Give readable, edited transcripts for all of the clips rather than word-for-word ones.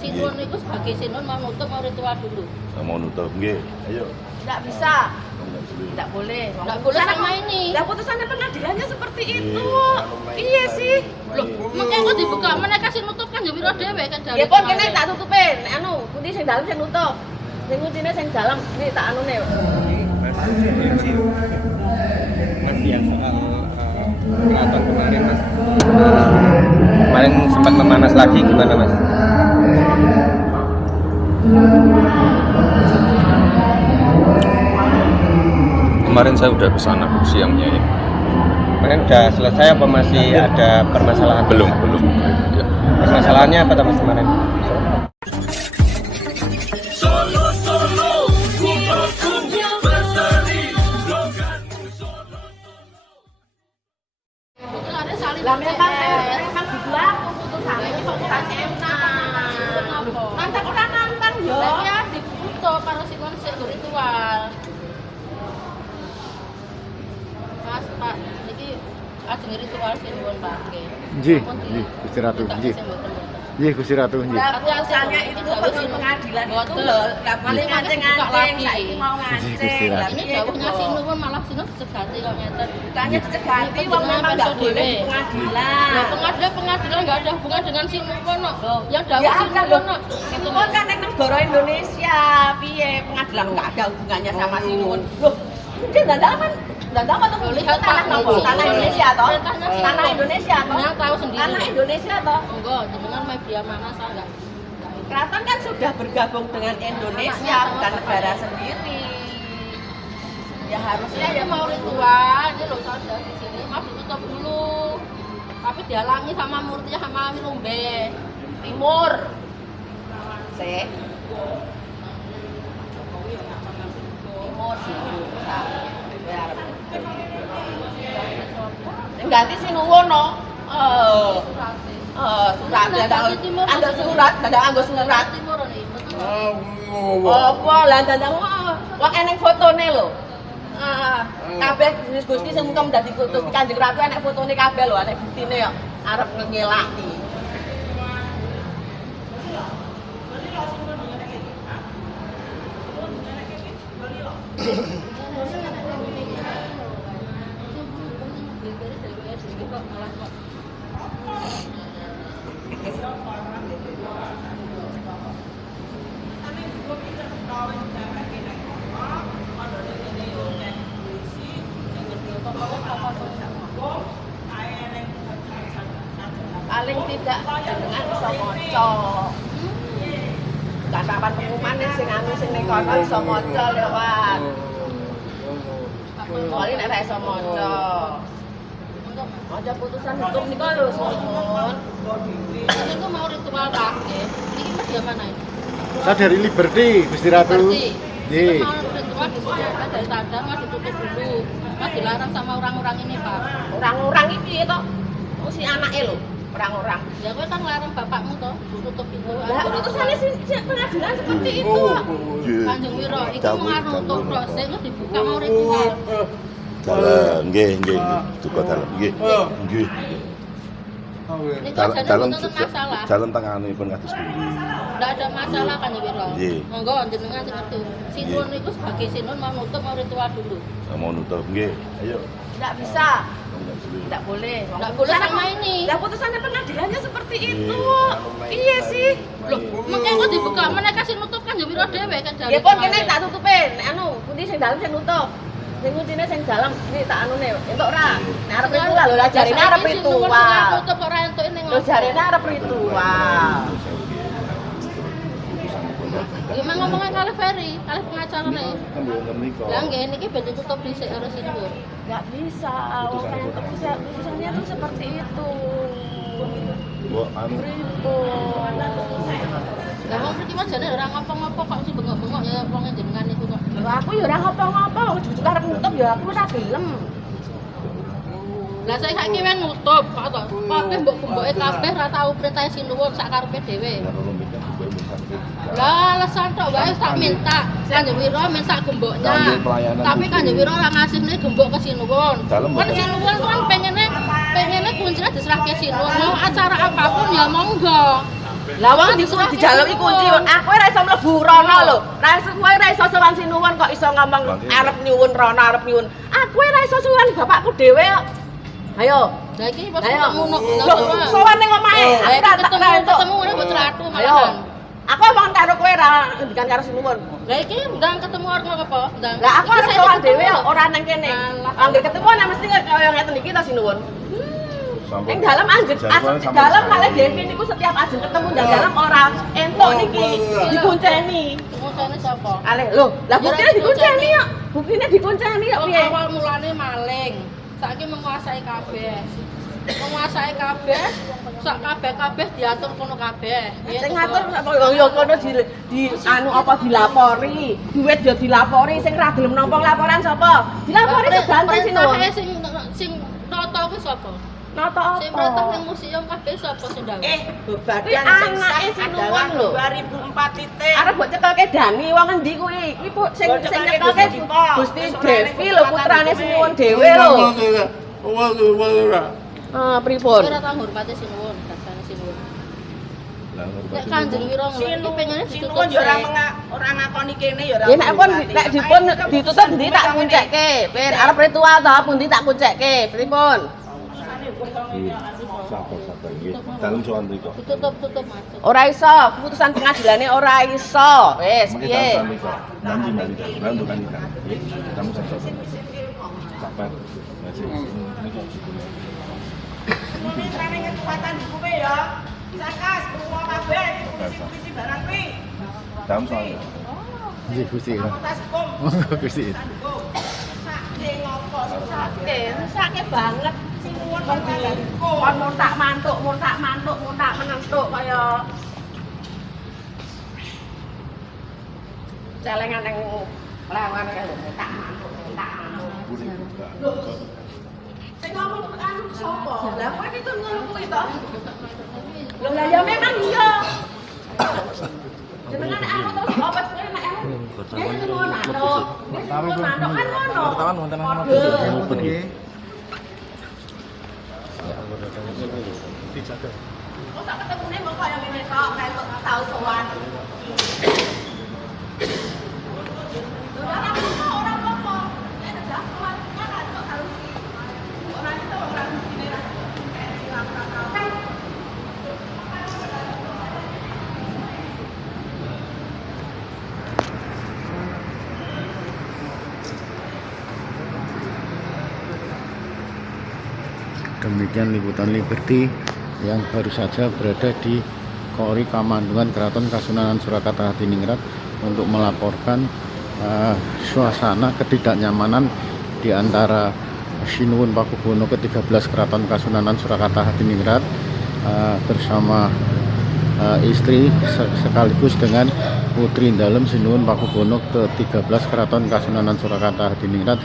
Sinun itu sebagai sinun mau nutup mau ritual dulu. Mau nutup, nggih. Ayo. Tidak bisa. Tidak boleh. Tidak boleh sama ini. Lah putusannya pengadilannya seperti itu. Iya sih. Loh, makanya kok dibuka mana kasih nutup kan ya wiro dhewe kan dari. Ya pun kene tak tutupin. Anu, pundi sing dalem sing nutup. Sing kuncine sing dalem iki tak anune. Mas yang soal keraton kemarin Mas. Kemarin sempat memanas lagi gimana Mas? Kemarin saya udah kesana siangnya ya. Kemarin udah selesai apa masih ada permasalahan? Belum. Ya. Permasalahannya apa Mas kemarin? Lah memang dibuat putusannya iki kok ora enak. Nantang ora nantang yo. Ya ditutup karo sinun sik ritual. Mas Pak, niki ajeng ritual sinun Pak nggih. Nggih, Gusti Ratu, nggih. Nggih, Gusti Ratu, nggih. Lah putusannya itu kok pengadilan itu lho. Lah paling ngancing-ngancing saiki mau ngancing. Lah Ini dawuhnya sinun malah sinun disegati kok ngeten. bukannya dicegati wong memang enggak boleh pengadilan. Lah pengadilan enggak ada hubungan dengan sinun kono. Yang dawuh Ya sinun kan lho. kono. Sinun kan ning negara Indonesia, piye pengadilan enggak ada hubungannya sama sinun. Loh, mungkin dandaman tuh Lihat tanah Pak, nopo? itu. Tanah Indonesia toh? Tanah Tanah Indonesia toh? Yang tahu sendiri. Tanah Indonesia toh? Enggak, jenengan media mana saya enggak. Keraton kan sudah bergabung dengan Indonesia, bukan negara sendiri. Ya harusnya Ini ya mau ritual, ini loh saya di sini mau ditutup dulu. Tapi dihalangi sama Murti sama Wirumbe. timur. Sik. Timur sih. Ganti Sinuwono. Surat ada surat, ada anggo surat. Timur nih, betul. Apa lah dandang wong eneng fotone lho. Kabeh Gusti sing mungkem dadi kutus Kanjeng Ratu enek fotone kabeh lho, enek buktine yo arep ngelaki. Paling tidak dengan iso maca. Katapan pengumuman sing anu sing ning kono iso maca lewat. Paling nek iso maca. Maca putusan hukum niku lho suwun. Itu mau ritual pakai. Ini media mana ini? Saya dari Liberty, Gusti Ratu. Berarti Nggih. itu mau ritual disediakan dari tanda mas ditutup dulu. Mas dilarang sama orang-orang ini Pak. Orang-orang iki to. Si anake lho, orang-orang. Ya gue kan larang bapakmu toh tutup pintu. Lah putusannya sih pengadilan seperti itu. Kanjeng Wiro, itu mau nutup proses itu dibuka mau ritual. Dalam, nggih. Duka dalam, nggih. Nggih. Ini kejadian itu masalah. Dalam tangane pun kados pundi. Enggak ada masalah kan Wiro. Nggih. Monggo jenengan sing ngerti. Sinun itu sebagai sinun mau nutup mau ritual dulu. Mau nutup, nggih. Ayo. Tidak bisa. Tidak boleh. Enggak boleh sama ini. Lah putusannya pengadilannya seperti itu. Iya sih. Loh, makanya kok dibuka mana kasih nutup kan ya Wiro dhewe kan dari. Ya pun kene tak tutupin. Anu, pundi sing dalem sing nutup. Sing kuncine sing dalem iki tak anune. Entuk ora? Nek arep ritual lho, lah jarine arep ritual. Nutup ora entuk ning. Lho jarine arep ritual. Gimana ngomongnya kali Ferry, kali pengacara nih. Kan wonten nika. Lah nggih niki ben ditutup dhisik harus sinur. Enggak bisa. Untuk bisa putusannya tuh seperti itu. Mbok anu Lah wong mriki mah jane ora ngopo-ngopo kok sing bengok-bengok ya wong jenengan niku kok. Lho aku ya ora ngopo-ngopo, jujur arep nutup ya aku ora gelem. Lah saiki wis nutup kok to. Kabeh mbok gumboke kabeh ora tau perintah sinuwun sak karepe dhewe. Lah alasan tok wae sak minta. Kanjeng Wiro minta gemboknya. Tapi Kanjeng Wiro ora ngasihne gembok ke sinuwun. Kan sinuwun kan pengene kuncinya diserahke sinuwun. Mau acara apapun ya monggo. Lah wong dijaluki kunci, aku ora iso mlebu rono lho. Kowe ora iso sowan sinuwun kok iso ngomong arep nyuwun rono, arep nyuwun. Aku ora iso sowan bapakku dhewe kok. Ayo. Lah iki pas Ayo. ketemu Sowan ning omahe. Aku ora ketemu ngene kok celatu malahan. Aku omong karo kowe ora ngendikan karo sinuwun. Lah iki ndang ketemu arep apa? Ndang. Lah aku arep sowan dhewe ora nang kene. Angger ketemu ana mesti kaya ngeten iki ta sinuwun. Ning dalam anjir, dalam malah Devin niku setiap ajeng ketemu dalam orang entuk niki dikunceni. Kuncene sapa? Ale lho, lah buktine dikunceni kok. Buktine dikunceni kok piye? Awal mulane maling. Saiki menguasai kabeh. Menguasai kabeh, sak kabeh diatur kono kabeh. Sing ngatur sapa ya kono di anu apa dilapori. Duit ya dilapori, sing ra gelem nampa laporan sapa? Dilapori sedanten sinuwun. Sing nata ku sapa? Nata apa? Sing nata ning museum kabeh sapa sing ndang? Badan sing anake sinuwun lho. 2004 titik. Arep mbok cekelke Dani wong endi kuwi? Kuwi sing nyekelke Gusti Devi lho putrane sinuwun dhewe lho. Ah, pripun? Ora tau ngurmati sinuwun, dasane sinuwun. Nek Kanjeng Wiro iki pengene ditutup yo ora ngakoni kene ya ora. Nek dipun ditutup ndi tak kuncekke. Pir arep ritual ta pundi tak kuncekke. Pripun? Sabar nggih. Dalem sowan mriku. Tutup Mas. Ora iso, keputusan pengadilannya ora iso. Wis piye? Nanti bantu kan kita. Kamu sabar. Sabar. Mungkin training kekuatan di kuwe ya. Sakas, semua kabeh polisi barang kuwi. Dalam soalnya. Nggih Gusti. Gusti. Sake banget sinuwun wong kon montak mantuk menentuk kaya celengan ning lewan kaya montak mantuk. Sing ngomong anu sapa? Lah kowe iki ngono kuwi to. Lho lah ya memang iya. Jenengan aku terus obat kowe nek aku. Ya ngono mantuk. Pertama wonten ana ngoten nggih. Dijaga. Oh tak ketemune kok kaya ngene tok, kae kok tau sowan. Ora apa-apa. Nek jagoan kan kok harus. Ora itu ora ngene ra. Demikian liputan Liberty yang baru saja berada di Kori Kamandungan Keraton Kasunanan Surakarta Hadiningrat untuk melaporkan suasana ketidaknyamanan di antara Sinuwun Pakubuwono ke-13 Keraton Kasunanan Surakarta Hadiningrat bersama istri sekaligus dengan putri dalem Sinuwun Pakubuwono ke-13 Keraton Kasunanan Surakarta Hadiningrat.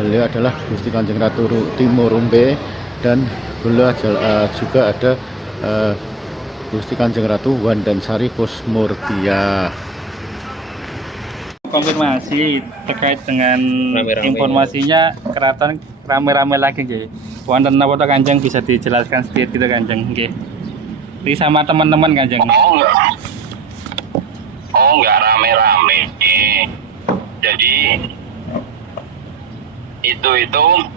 Beliau adalah Gusti Kanjeng Ratu Timurumbe dan beliau juga ada Gusti Kanjeng Ratu Wandansari Kusmurtia. Konfirmasi terkait dengan informasinya keraton rame-rame lagi nggih. Wonten napa to Kanjeng, bisa dijelaskan sedikit gitu Kanjeng nggih. Ini sama teman-teman Kanjeng. Oh enggak rame-rame. Jadi itu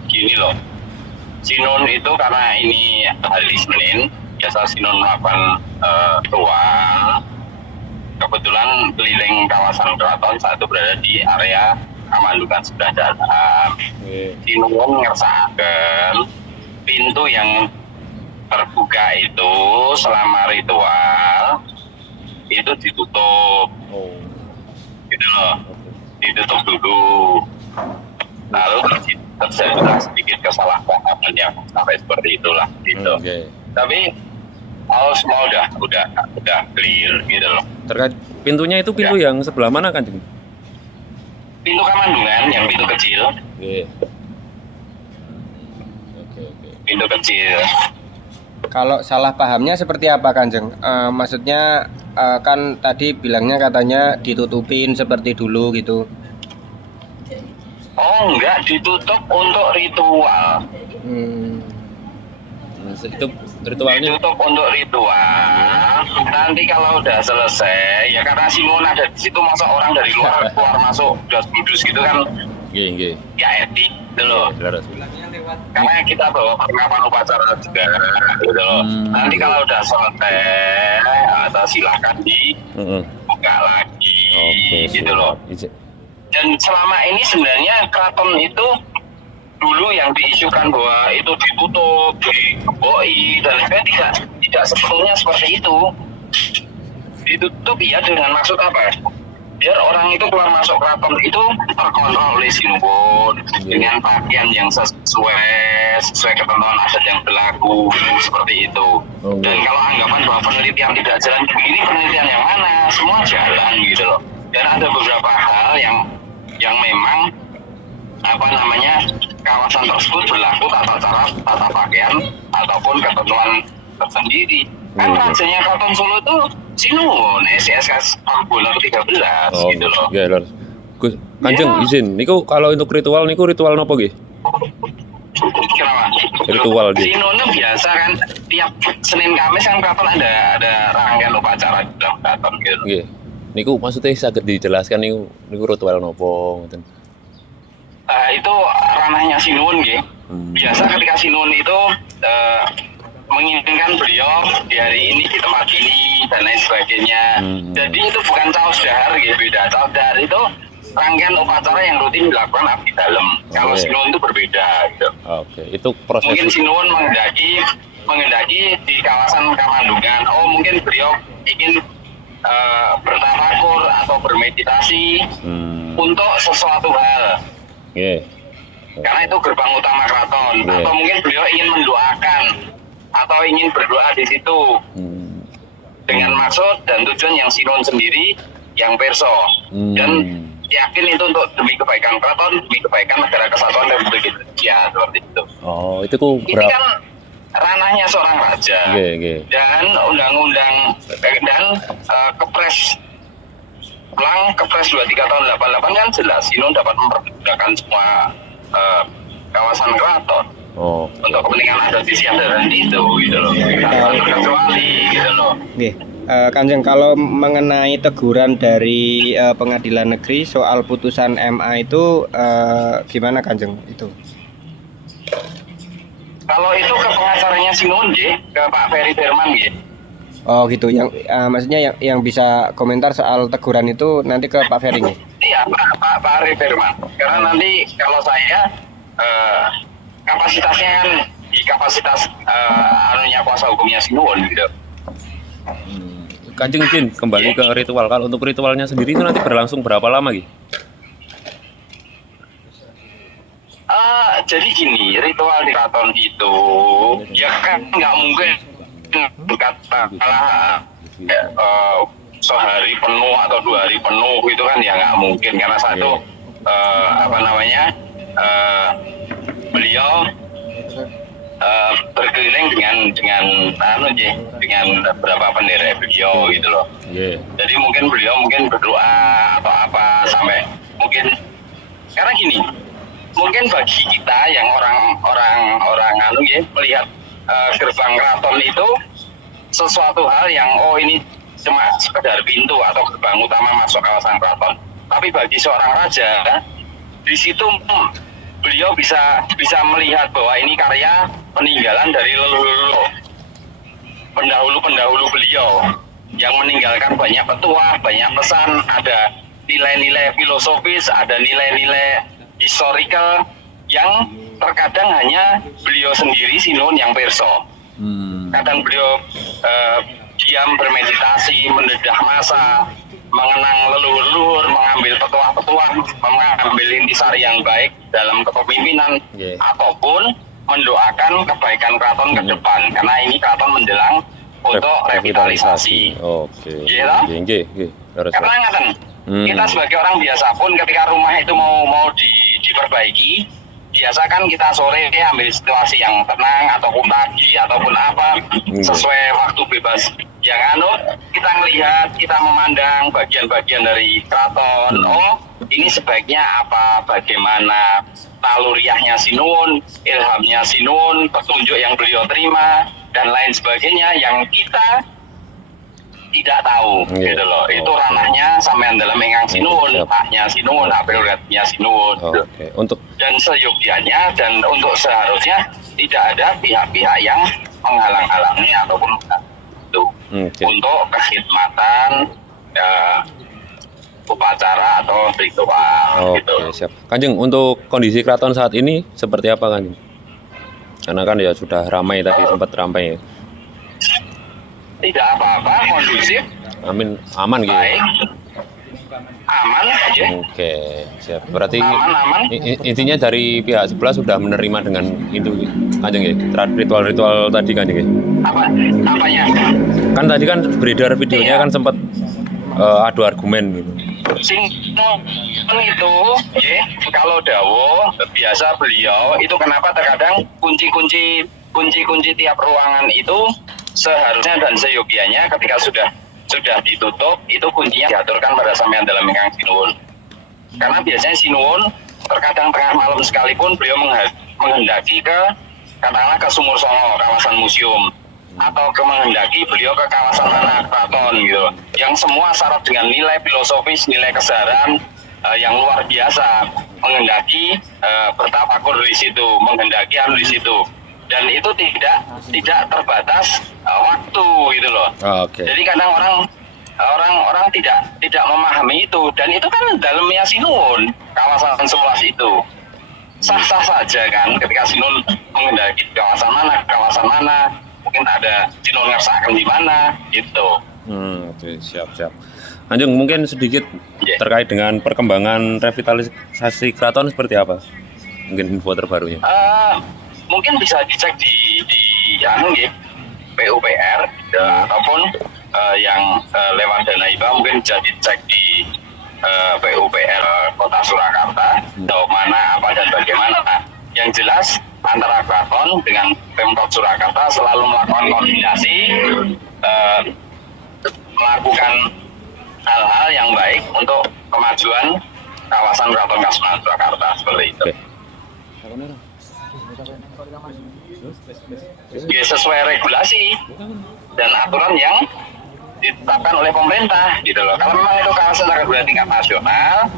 gini loh. Sinun itu karena ini hari Senin, biasa Sinun melakukan ritual. Kebetulan keliling kawasan keraton saat itu berada di area Kamandungan sebelah dalam. Sinun ngersakaken pintu yang terbuka itu selama ritual itu ditutup. Gitu loh, ditutup dulu. Lalu terjadi sedikit kesalahpahaman yang sampai seperti itulah gitu. Tapi semua udah clear gitu loh. Terkait pintunya itu pintu yang sebelah mana kan? Pintu Kamandungan yang pintu kecil. Pintu kecil. Kalau salah pahamnya seperti apa Kanjeng? Maksudnya kan tadi bilangnya katanya ditutupin seperti dulu gitu. Oh enggak, ditutup untuk ritual. Itu ritualnya ditutup untuk ritual. Nanti kalau udah selesai ya karena Sinuwun ada di situ, masa orang dari luar keluar masuk das-budus gitu kan nggih. ya etik gitu loh. Laras. Karena kita bawa perlengkapan upacara juga gitu loh. Nanti kalau udah selesai atau silakan dibuka lagi gitu loh. Dan selama ini sebenarnya keraton itu dulu yang diisukan bahwa itu ditutup, digemboi dan lain-lain tidak sepenuhnya seperti itu. Ditutup ya dengan maksud apa? Biar orang itu keluar masuk keraton itu terkontrol oleh Sinuwun dengan pakaian yang sesuai ketentuan adat yang berlaku seperti itu. Dan kalau anggapan bahwa penelitian tidak jalan, ini penelitian yang mana? Semua jalan gitu loh. Dan ada beberapa hal yang memang kawasan tersebut berlaku tata pakaian ataupun ketentuan tersendiri. Kan rajanya Keraton Solo itu Sinuwun, SSK Pakubuwono ke-13 gitu loh. Iya, Lur. Gus, Kanjeng izin, niku kalau untuk ritual napa nggih? Kenapa? Ritual nggih. Sinuwun biasa kan tiap Senin Kamis kan keraton ada rangkaian upacara di dalam keraton gitu. Nggih. Niku maksudnya saged dijelaskan niku ritual napa ngoten? Itu ranahnya Sinuwun nggih. Biasa ketika Sinuwun itu menginginkan beliau di hari ini di tempat ini dan lain sebagainya. Jadi itu bukan caos dahar gitu, beda. Caos dahar itu rangkaian upacara yang rutin dilakukan abdi dalam. Kalau Sinuwun itu berbeda gitu. Oke, itu proses. Mungkin Sinuwun mengendaki di kawasan Kamandungan. Oh, mungkin beliau ingin bertafakur atau bermeditasi untuk sesuatu hal. Karena itu gerbang utama keraton. Atau mungkin beliau ingin mendoakan atau ingin berdoa di situ dengan maksud dan tujuan yang Sinuwun sendiri yang perso dan yakin itu untuk demi kebaikan keraton, demi kebaikan negara kesatuan Republik Indonesia seperti itu. Oh, itu kok ini kan ranahnya seorang raja dan undang-undang dan Kepres 23 tahun 88 kan jelas Sinuwun dapat mempergunakan semua kawasan keraton. Untuk kepentingan adat istiadat itu gitu loh. Tanpa terkecuali gitu loh. Kanjeng, kalau mengenai teguran dari pengadilan negeri soal putusan MA itu gimana Kanjeng itu? Kalau itu ke pengacaranya Sinuwun ke Pak Ferry Berman Oh gitu, yang maksudnya yang bisa komentar soal teguran itu nanti ke Pak Ferry nggih? Iya, Pak Ferry Berman. Karena nanti kalau saya kapasitasnya kan di kapasitas kuasa hukumnya Sinuwun gitu. Kanjeng izin kembali ke ritual. Kalau untuk ritualnya sendiri itu nanti berlangsung berapa lama gitu? Jadi gini, ritual di keraton itu ya kan nggak mungkin katakanlah sehari penuh atau 2 hari penuh itu kan ya nggak mungkin karena satu beliau berkeliling dengan beberapa bendera beliau gitu loh. Jadi mungkin beliau berdoa atau apa sampai mungkin karena gini, mungkin bagi kita yang orang melihat gerbang keraton itu sesuatu hal yang ini cuma sekedar pintu atau gerbang utama masuk kawasan keraton. Tapi bagi seorang raja di situ beliau bisa melihat bahwa ini karya peninggalan dari leluhur pendahulu beliau yang meninggalkan banyak petuah, banyak pesan, ada nilai-nilai filosofis, ada nilai-nilai historical yang terkadang hanya beliau sendiri Sinuwun yang perso. Kadang beliau diam bermeditasi, mendedah masa, mengenang leluhur-leluhur, mengambil petuah-petuah, mengambil intisari yang baik dalam kepemimpinan, ataupun mendoakan kebaikan keraton ke depan, karena ini keraton menjelang untuk revitalisasi. Karena ngaten, kita sebagai orang biasa pun ketika rumah itu mau diperbaiki, biasakan kita sore ambil situasi yang tenang ataupun pagi ataupun apa sesuai waktu bebas yang kita melihat, kita memandang bagian-bagian dari keraton. Oh, ini sebaiknya apa, bagaimana naluriahnya Sinuwun, ilhamnya Sinuwun, petunjuk yang beliau terima dan lain sebagainya yang kita tidak tahu, gitu loh. Itu ranahnya sampean dalam Ingkang Sinuwun, haknya Sinuwun, prerogatifnya Sinuwun. Untuk dan seyogyanya dan untuk seharusnya tidak ada pihak-pihak yang menghalang-halangi ataupun itu untuk kekhidmatan upacara atau ritual. Gitu. Siap. Kanjeng, untuk kondisi keraton saat ini seperti apa Kanjeng? Karena kan ya sudah ramai tadi, sempat ramai. Tidak apa-apa, kondusif. Aman gitu. Baik. Aman aja. Oke, siap. Berarti aman. intinya dari pihak sebelah sudah menerima dengan itu Kanjeng ya, ritual-ritual tadi Kanjeng ya. Apanya? Kan tadi kan beredar videonya kan sempat adu argumen gitu. Itu, kalau dawo biasa beliau itu kenapa terkadang kunci-kunci tiap ruangan itu seharusnya dan seyogianya ketika sudah ditutup itu kuncinya diaturkan pada sampean dalam Ingkang Sinuwun. Karena biasanya Sinuwun terkadang tengah malam sekalipun beliau menghendaki katakanlah ke Sumur Songo, kawasan museum, atau menghendaki beliau ke kawasan tanah keraton gitu, yang semua syarat dengan nilai filosofis, nilai kesabaran yang luar biasa, menghendaki bertafakur di situ, menghendaki di situ. Dan itu tidak terbatas waktu gitu loh. Jadi kadang orang tidak memahami itu, dan itu kan dalamnya Sinuwun kawasan seluas itu. Sah-sah saja kan ketika Sinuwun menghendaki kawasan mana, mungkin ada Sinuwun ngersakan di mana gitu. Oke, siap. Kanjeng, mungkin sedikit terkait dengan perkembangan revitalisasi keraton seperti apa? Mungkin info terbarunya. Mungkin bisa dicek di PUPR ataupun yang lewat dana hibah mungkin bisa dicek di PUPR Kota Surakarta jauh mana apa dan bagaimana. Yang jelas antara keraton dengan Pemkot Surakarta selalu melakukan koordinasi, melakukan hal-hal yang baik untuk kemajuan kawasan Keraton Kasunanan Surakarta seperti itu. Ya, sesuai regulasi dan aturan yang ditetapkan oleh pemerintah gitu loh. Kalau memang itu kawasan terkecuali tingkat nasional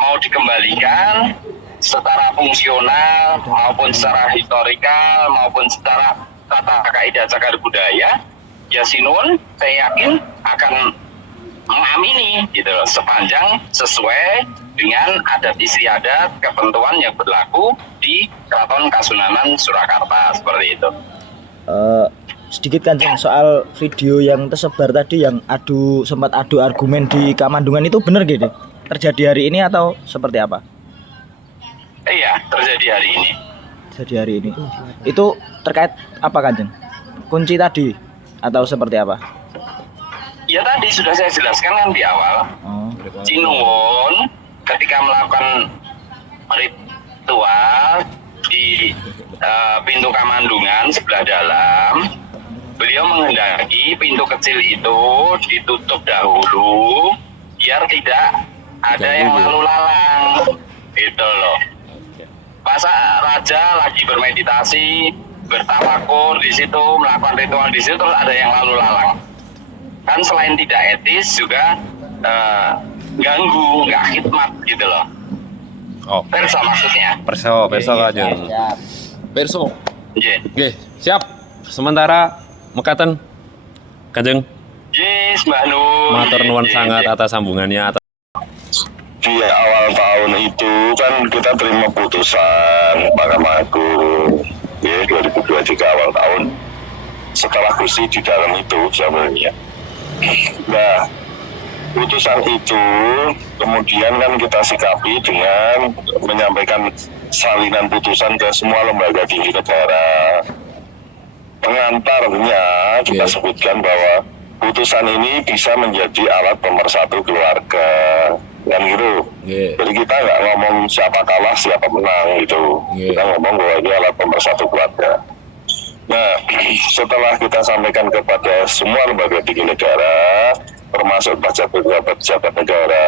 mau dikembalikan secara fungsional maupun secara historikal maupun secara tata kaidah cagar budaya, ya Sinuwun saya yakin akan mengamini gitu loh, sepanjang sesuai dengan adat istiadat ketentuan yang berlaku di Keraton Kasunanan Surakarta seperti itu. Sedikit Kanjeng soal video yang tersebar tadi yang sempat adu argumen di Kamandungan itu benar gitu? Terjadi hari ini atau seperti apa? Iya, terjadi hari ini. Terjadi hari ini. Itu terkait apa Kanjeng? Kunci tadi atau seperti apa? Ya tadi sudah saya jelaskan kan di awal. Sinuwun ketika melakukan ritual di pintu Kamandungan sebelah dalam, beliau menghendaki pintu kecil itu ditutup dahulu biar tidak ada yang lalu lalang gitu loh. Masa raja lagi bermeditasi, bertafakur di situ, melakukan ritual di situ terus ada yang lalu lalang. Kan selain tidak etis juga ganggu, nggak khidmat gitu loh. Perso maksudnya. Perso aja. Perso. Oke, siap. Sementara mekaten Kanjeng. Yes, Mbak Nur. Matur nuwun sangat atas sambungannya. Di awal tahun itu kan kita terima putusan Mahkamah Agung, ya 2023 awal tahun. Setelah Gusti di dalam itu sebenarnya. Nah, putusan itu kemudian kan kita sikapi dengan menyampaikan salinan putusan ke semua lembaga tinggi negara. Pengantarnya kita sebutkan bahwa putusan ini bisa menjadi alat pemersatu keluarga. kan gitu. Jadi kita nggak ngomong siapa kalah siapa menang gitu. Kita ngomong bahwa ini adalah pemersatu keluarga. Nah, setelah kita sampaikan kepada semua lembaga tinggi negara, termasuk pejabat negara,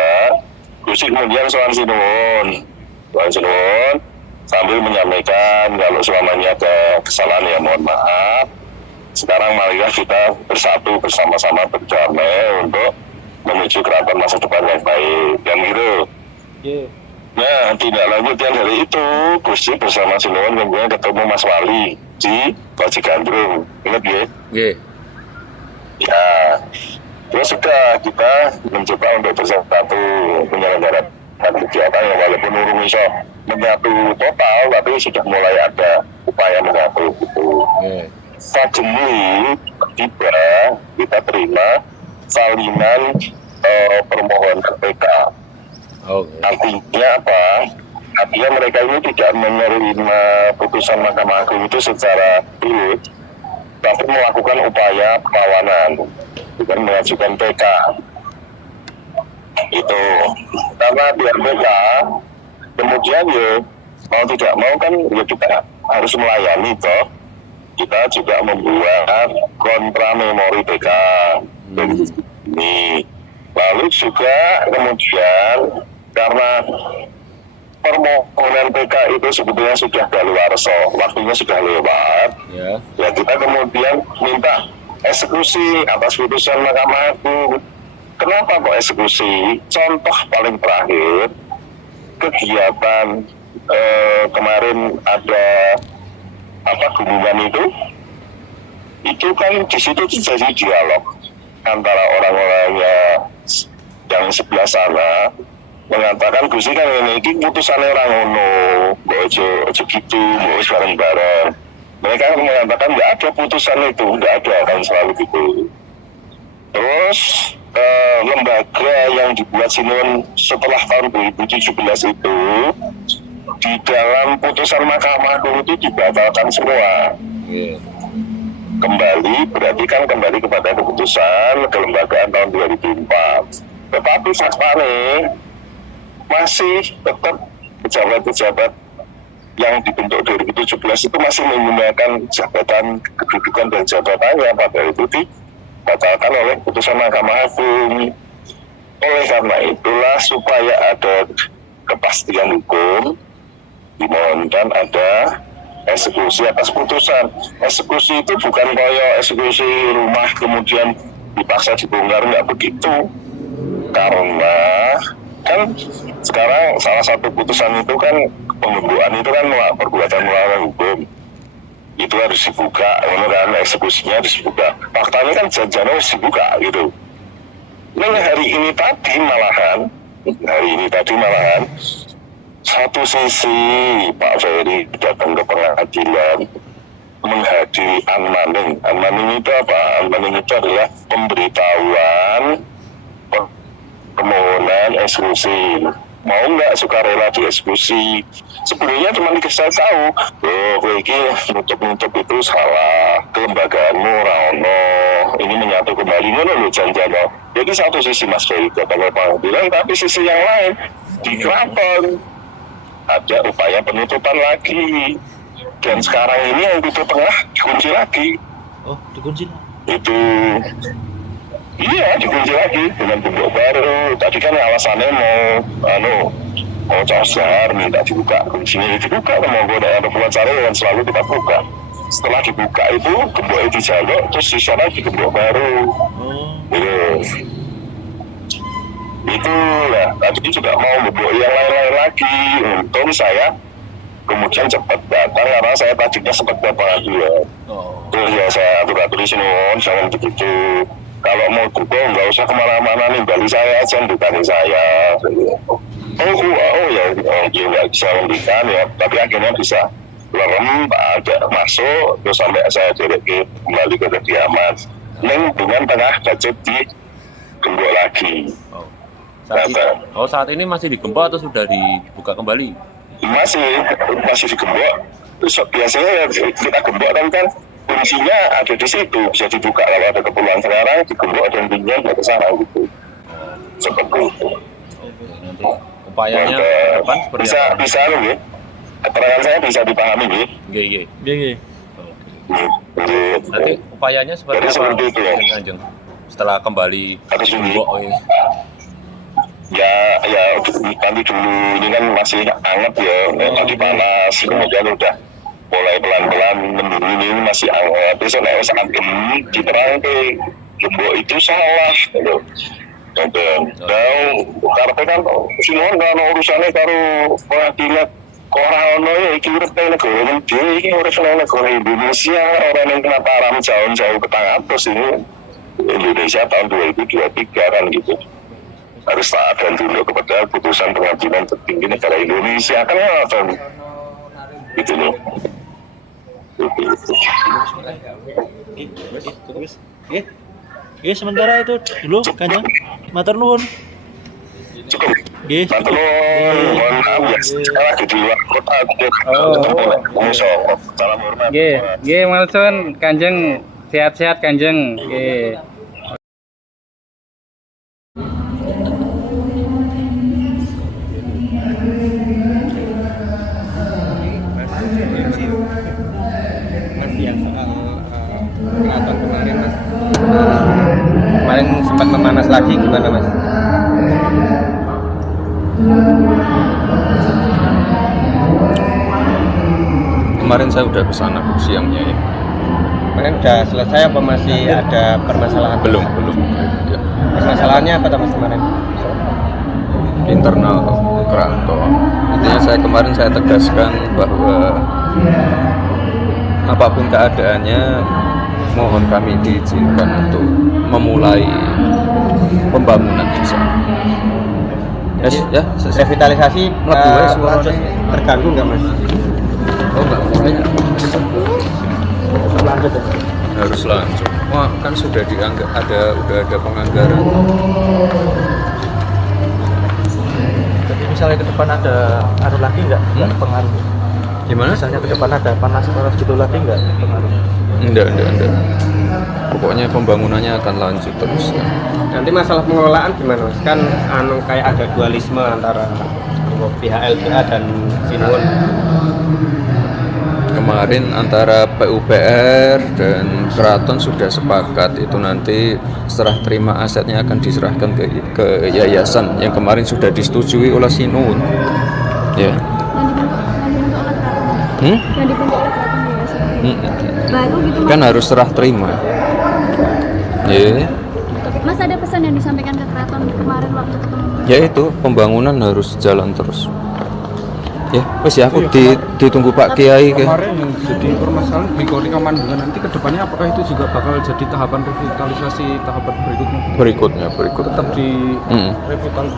Gusti kemudian soal sinuwun sambil menyampaikan kalau selamanya ada kesalahan ya mohon maaf. Sekarang marilah kita bersatu bersama-sama berdamai untuk menuju keraton masa depan yang baik, kan gitu. Nah, tidak lanjut yang dari itu, Gusti bersama sinuwun kemudian ketemu Mas Wali di Baji Gandrung, ingat ya? Ya, terus sudah kita mencoba untuk bersatu menyelenggarakan kegiatan yang walaupun urung iso menyatu total, tapi sudah mulai ada upaya menyatu gitu. Sajeni tiba kita terima salinan permohonan PK. Artinya apa? Artinya mereka ini tidak menerima putusan Mahkamah Agung itu secara turut, tapi melakukan upaya perlawanan dengan mengajukan PK. Itu karena biar PK, kemudian ya mau tidak mau kan ya kita harus melayani toh. Kita juga membuat kontra memori PK ini. Lalu juga kemudian karena permohonan PK itu sebetulnya sudah daluarsa, waktunya sudah lewat. Ya kita kemudian minta eksekusi atas putusan Mahkamah Agung. Kenapa kok eksekusi? Contoh paling terakhir kegiatan kemarin ada gunungan itu kan di situ terjadi dialog antara orang-orang yang sebelah sana mengatakan Gusti kan ini putusannya orang ngono, ojo gitu, mau bareng-bareng. Mereka mengatakan nggak ada putusan itu, nggak ada, kan selalu gitu. Terus lembaga yang dibuat sinuwun setelah tahun 2017 itu di dalam putusan Mahkamah Agung itu dibatalkan semua. Kembali berarti kan kembali kepada keputusan kelembagaan tahun 2004. Tetapi faktanya masih tetap pejabat-pejabat yang dibentuk 2017 itu masih menggunakan jabatan kedudukan dan jabatannya, padahal itu dibatalkan oleh putusan Mahkamah Agung. Oleh karena itulah supaya ada kepastian hukum, dimohonkan ada eksekusi atas putusan. Eksekusi itu bukan kayak eksekusi rumah kemudian dipaksa dibongkar, nggak begitu. Karena kan sekarang salah satu putusan itu kan pembunuhan itu kan perbuatan melawan hukum. Itu harus dibuka, karena eksekusinya harus dibuka. Faktanya kan jangan harus dibuka gitu. Nah hari ini tadi malahan satu sisi Pak Ferry datang ke pengadilan menghadiri unmanning. Unmanning itu apa? Unmanning itu adalah pemberitahuan permohonan eksekusi. Mau nggak sukarela dieksekusi? Sebenarnya cuma dikasih tahu, ini nutup itu salah, kelembagaanmu rano, ini menyatu kembali, ngono janjano. Jadi satu sisi Mas Ferry datang ke pengadilan, tapi sisi yang lain di keraton ada upaya penutupan lagi, dan sekarang ini yang pintu tengah dikunci lagi. Oh, dikunci? Itu iya dikunci lagi dengan bentuk baru. Tadi kan alasannya mau cosar minta dibuka, kuncinya dibuka, mau ada pengacara yang selalu kita buka. Setelah dibuka itu gemboknya dijaluk, terus di sana di gembok baru. Itu lah, tadi juga mau gembok yang lain-lain lagi. Untung saya kemudian cepat datang karena saya tadinya sempat datang pengadilan. Terus ya saya atur di sini, jangan begitu. Kalau mau dukung nggak usah kemana-mana, nimbali saya aja, bukan saya. Ya nggak bisa memberikan ya, tapi akhirnya bisa lerem, ada masuk, terus sampai saya kembali ke kediaman. Dengan tengah budget di gembok lagi. Saat ini masih digembok atau sudah dibuka kembali? Masih digembok. Terus biasanya kita gembok kan kuncinya ada di situ, bisa dibuka kalau ada keperluan. Sekarang digembok dan pinjam ke sana gitu. Seperti itu. Nanti upayanya ke depan seperti bisa apa? bisa loh ya. Keterangan saya bisa dipahami nih. Nggih. Nanti upayanya seperti Jadi apa? seperti itu ya. Kanjeng. Setelah kembali Harus dulu. gembok ini. Ya nanti dulu ini kan masih hangat ya, tadi panas, kemudian udah mulai pelan-pelan menurun ini masih hangat. Besok nek saat ini diterang ke gembok itu salah, gitu. Dan karena kan semua kan urusannya karo pengadilan orang ono ya iki urip nang negara iki iki urip nang negara Indonesia, orang yang kena haram jauh-jauh ke Tangatus ini Indonesia tahun 2023 kan gitu. Harus taat dan tunduk kepada putusan pengadilan tertinggi negara Indonesia kan apa gitu loh. Sementara itu dulu Kanjeng. Matur nuwun. Cukup. Nggih. Matur nuwun. Mohon maaf ya. Saya lagi di luar kota. Salam hormat. Nggih, matur Kanjeng, sehat-sehat Kanjeng. Nggih. Yang soal keraton kemarin Mas. Kemarin sempat memanas lagi gimana Mas? Kemarin saya udah kesana siangnya ya. Kemarin udah selesai apa masih ada permasalahan? Belum. Ya. Permasalahannya apa Mas kemarin? Internal keraton. Intinya saya tegaskan bahwa apapun keadaannya mohon kami diizinkan untuk memulai pembangunan di sana. Ya, Revitalisasi terganggu nggak Mas? Oh enggak, harus langsung. Wah, kan sudah dianggap udah ada penganggaran. Jadi misalnya ke depan ada anu lagi nggak pengaruh? Gimana? Misalnya ke depan ada panas gitu lagi nggak pengaruh? Enggak. Pokoknya pembangunannya akan lanjut terus. Nanti masalah pengelolaan gimana Mas? Kan kayak ada dualisme antara pihak LBH dan Sinuwun. Kemarin antara PUPR dan Keraton sudah sepakat itu nanti setelah terima asetnya akan diserahkan ke yayasan yang kemarin sudah disetujui oleh Sinuwun. Ya. Yang dibentuk oleh keraton yayasan. Baru gitu Kan harus serah terima. Ya. Mas ada pesan yang disampaikan ke keraton kemarin waktu ketemu? Ya itu pembangunan harus jalan terus. Ya, wes ya aku ditunggu Pak Kiai ke. Kemarin yang jadi permasalahan di Kori Kamandungan nanti kedepannya apakah itu juga bakal jadi tahapan revitalisasi tahapan berikutnya? Berikut. Tetap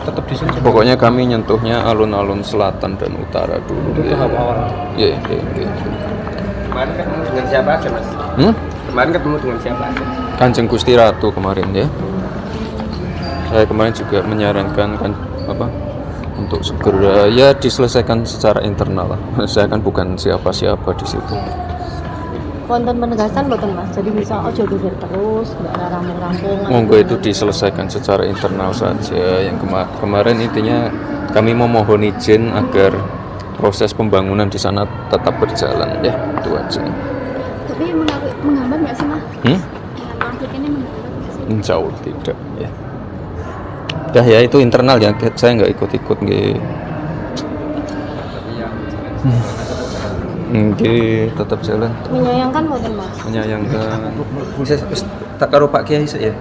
tetap di sini. Pokoknya kami nyentuhnya alun-alun selatan dan utara dulu. Itu tahap awal. Iya. Kemarin ketemu dengan siapa aja Mas? Kemarin ketemu dengan siapa aja? Kanjeng Gusti Ratu kemarin ya. Saya kemarin juga menyarankan untuk segera ya diselesaikan secara internal lah. Saya kan bukan siapa-siapa di situ. Konten penegasan mboten Mas. Jadi bisa ojo geger terus, nggak rampung-rampung. Monggo itu diselesaikan secara internal saja. Yang kemarin intinya kami memohon izin agar proses pembangunan di sana tetap berjalan ya, itu aja. Tapi menghambat nggak sih Mas? Dengan konflik ini menghambat nggak sih? Insya Allah tidak ya. Dah ya itu internal ya, saya nggak ikut-ikut nggih. Nggih, tetap jalan. Menyayangkan mboten Mas? Menyayangkan. Bisa tak karo Pak Kiai ya.